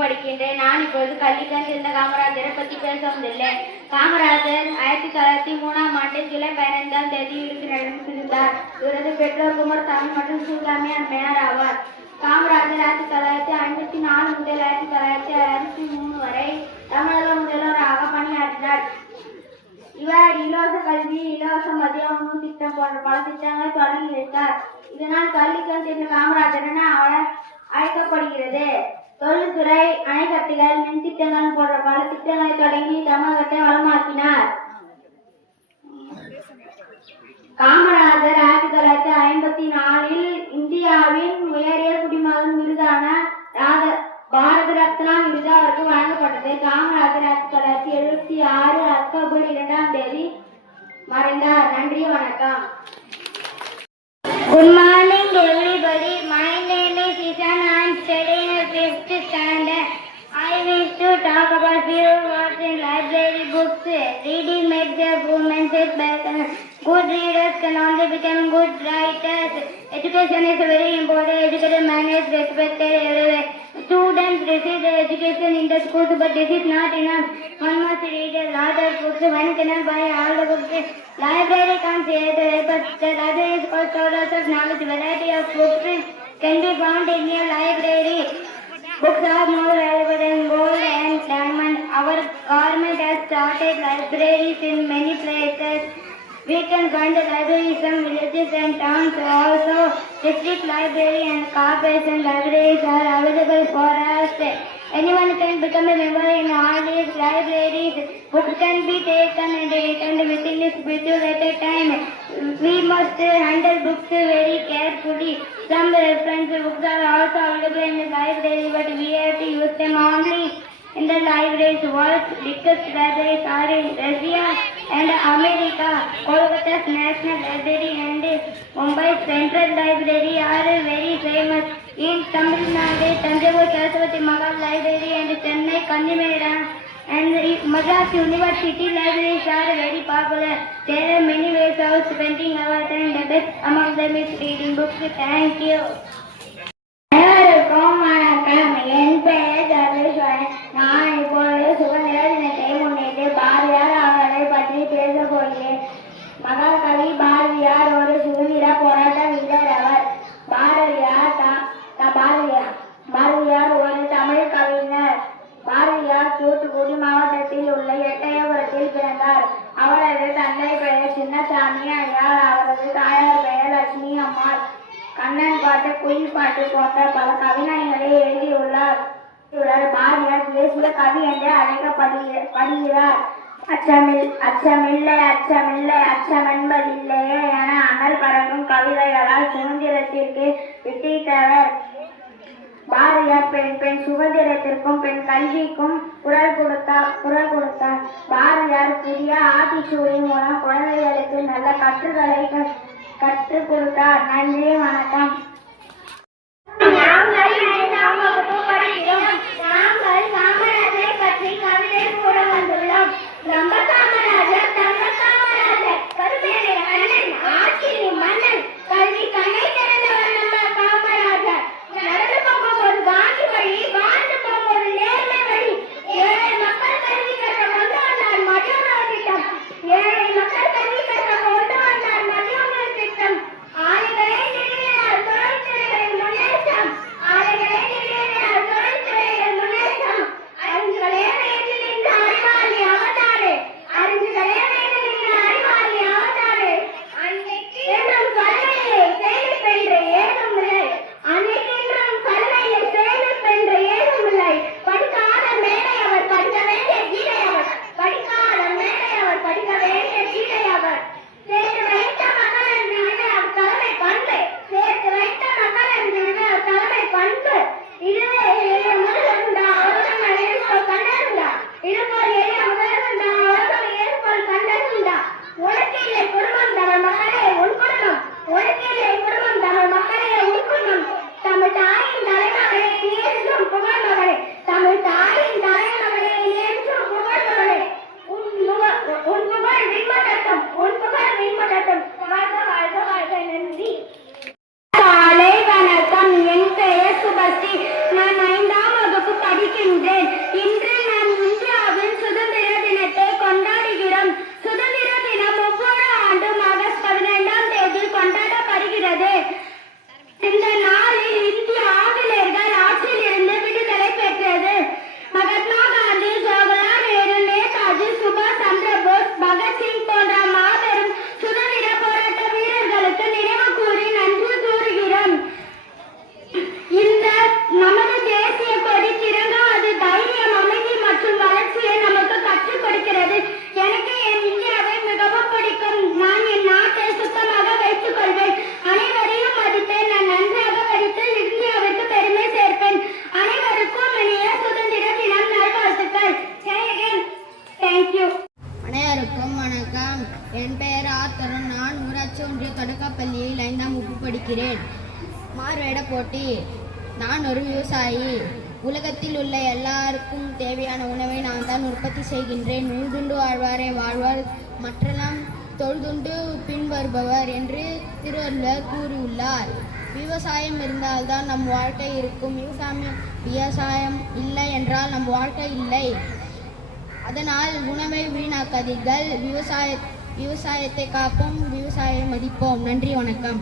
படிக்கின்றேன். நான் இப்பொழுது கல்விக்கண் சேர்ந்த காமராஜரை பற்றி பேச வந்துள்ளேன். காமராஜர் 1903 ஜூலை 15ஆம் தேதி விருது நடந்திருந்தார். இவரது பெற்றோர் குமாரசாமி மற்றும் சிவகாமி அம்மையார் ஆவார். காமராஜர் 1954 முதல் 1963 வரை தமிழக முதல்வராக பணியாற்றினார். இவர் இலவச கல்வி, இலவச மதிய உணவு திட்டம் போன்ற பல திட்டங்களை தொடங்கி வைத்தார். இதனால் கல்விக்கண் சேர்ந்த காமராஜர் என அவர் அழைக்கப்படுகிறது. தொழில்துறை, அணைக்கட்டுகள், மின் திட்டங்கள் போன்ற பல திட்டங்களை தொடங்கி தமிழகத்தை வளமாக்கினார். காமராஜர் 1954 இந்தியாவின் உயரிய குடிமகன் விருதான பாரத ரத்னா விருது அவருக்கு வழங்கப்பட்டது. காமராஜர் 1976 அக்டோபர் 2ஆம் தேதி மறைந்தார். நன்றி, வணக்கம். Good morning everybody. My name is Ishan. I am studying in 5th standard. I wish to talk about few words in library books. Reading makes a woman better. Good readers can only become good writers. Education is very important. Educated man is respected everywhere. Students receive their education in the schools, but this is not enough. One must read a lot of books. One cannot buy all the books. Library comes here to help us. The library is called storehouse of knowledge. Variety of books can be found in your library. Books are more valuable than gold and diamond. Our government has started libraries in many places. We can find the library in some villages and towns. Also, district library and corporation libraries are available for us. Anyone can become a member in all these libraries. Books can be taken and returned within this specified time. We must handle books very carefully. Some reference books are also available in the library, but we have to use them only in the libraries. World's biggest libraries are in Russia and America. Kolkata's National Library and Mumbai's Central Library are very famous. In Tamil Nadu, Tanjavur Saraswati Magal Library and Chennai Kannimera and Madras University libraries are very popular. There are many ways of spending our time. The best among them is reading books. Thank you. அனைவருக்கும் வணக்கம். என் பெயர் சர்வேஸ்வரன். நான் இப்பொழுது சுதந்திர தினத்தை முன்னிட்டு பாரதியார் அவர்களை பற்றி பேசப் போகிறேன். மகாகவி பாரதியார் ஒரு சுதந்திர போராட்ட வீரர் அவர். பாரதியார் ஒரு தமிழ் கவிஞர். பாரதியார் தூத்துக்குடி மாவட்டத்தில் உள்ள எட்டயபுரத்தில் பிறந்தார். அவரது தந்தை பெயர் சின்னசாமி ஐயார். அவரது தாயார் பெயர் லட்சுமி அம்மாள். கண்ணன் பாட்டு, குயில் பாட்டு போன்ற பல கவிதைகளை எழுதியுள்ளார். பாரதியார் தேசிய கவி என்று அழைக்கப்படுகிறார். அச்சமில்லை அச்சமில்லை அச்சமென்பதில்லையே என அனல் பறக்கும் கவிதைகளால் சுதந்திரத்திற்கு வித்திட்டவர். பாரதியார் பெண் சுதந்திரத்திற்கும் பெண் கல்விக்கும் குரல் கொடுத்தார். பாரதியார் புதிய ஆத்திச்சூடி மூலம் குழந்தைகளுக்கு நல்ல கற்றுகளை கற்றுக் கொடுத்தார். நன்றி, வணக்கம். நாங்கள் காமராஜரை பற்றி கவிதை கூற வந்துள்ளோம். ரொம்ப காமராஜர், தங்க காமராஜர், கருமேலை அண்ணன், ஆட்சினி மன்னன், கல்வி கண்ணை திறந்தவர் நம்ம காமராஜர். நடந்து போகும் ஒரு காந்தி வழி, வாழ்ந்து போகும் ஒரு நேர்மை வழி. ஏழை மக்கள் கல்வி கற்ற கொண்டு வந்தார் மதிய உணவு திட்டம். ஏழை மக்கள் கல்வி கற்ற கொண்டு வந்தார் மதிய உணவு திட்டம். ஆலைகளை நிறுவினார், பாஸ்கரன். நான் ஊராட்சி ஒன்றிய தொடக்கப்பள்ளியில் 5ஆம் வகுப்பு படிக்கிறேன். மாறுவேட போட்டி. நான் ஒரு விவசாயி. உலகத்தில் உள்ள எல்லாருக்கும் தேவையான உணவை நான் தான் உற்பத்தி செய்கின்றேன். உழுதுண்டு வாழ்வாரே வாழ்வார், மற்றெல்லாம் தொழுதுண்டு பின்வருபவர் என்று திருவள்ளுவர் கூறியுள்ளார். விவசாயம் இருந்தால்தான் நம் வாழ்க்கை இருக்கும். விவசாயம் இல்லை என்றால் நம் வாழ்க்கை இல்லை. அதனால் உணவை வீணாக்காதீர்கள். விவசாயத்தை காப்போம், விவசாயம் மதிப்போம். நன்றி, வணக்கம்.